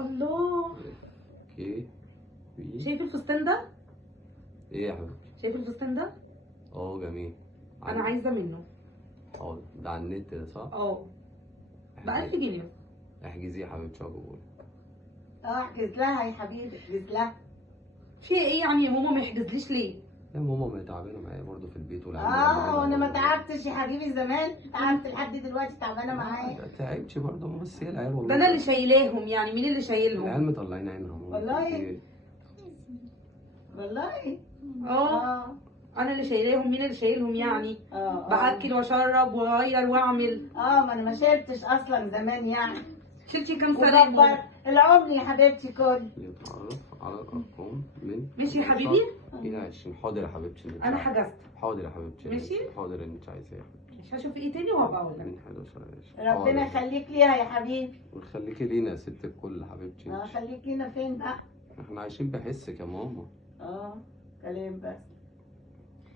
الله. اوكي. شايف الفستان ده؟ ايه يا حبيبتي؟ شايف الفستان ده؟ جميل. انا عايزه منه. حاضر، ده على النت ده صح؟ ب 1000 جنيه. احجزيه يا حبيبتي وأجيبهولك. احجز لها يا حبيبي، احجز لها. في ايه يعني يا ماما ما يحجزليش ليه؟ يا ماما ما هي تعبانه معايا برضه في البيت وانا ما تعبتش يا حبيبي زمان، تعبت لحد دلوقتي تعبانه معايا. تعبتش برضه بس هي العيال والله. ده انا اللي شايلاهم، يعني مين اللي شايلهم؟ العيال مطلعين عينها والله. والله. انا اللي شايلاهم، مين اللي شايلهم يعني؟ باكل واشرب واغير واعمل. ما انا ما شلتش اصلا زمان يعني. شلتي كام سنه يا ماما؟ العمر يا حبيبتي كله. يتعرف على الارقام من ماشي يا حبيبي؟ 20. حاضر يا حبيبتي. انا حجزت. حاضر يا حبيبتي. ماشي؟ حاضر اللي انت عايزاه يا حبيبتي. مش هشوف ايه تاني وهبقى اقول لك. من 11 ربنا يخليك ليها يا حبيبي. ويخليكي لينا يا ست الكل حبيبتي. خليك لينا فين بقى؟ احنا عايشين بحسك يا ماما. كلام بس.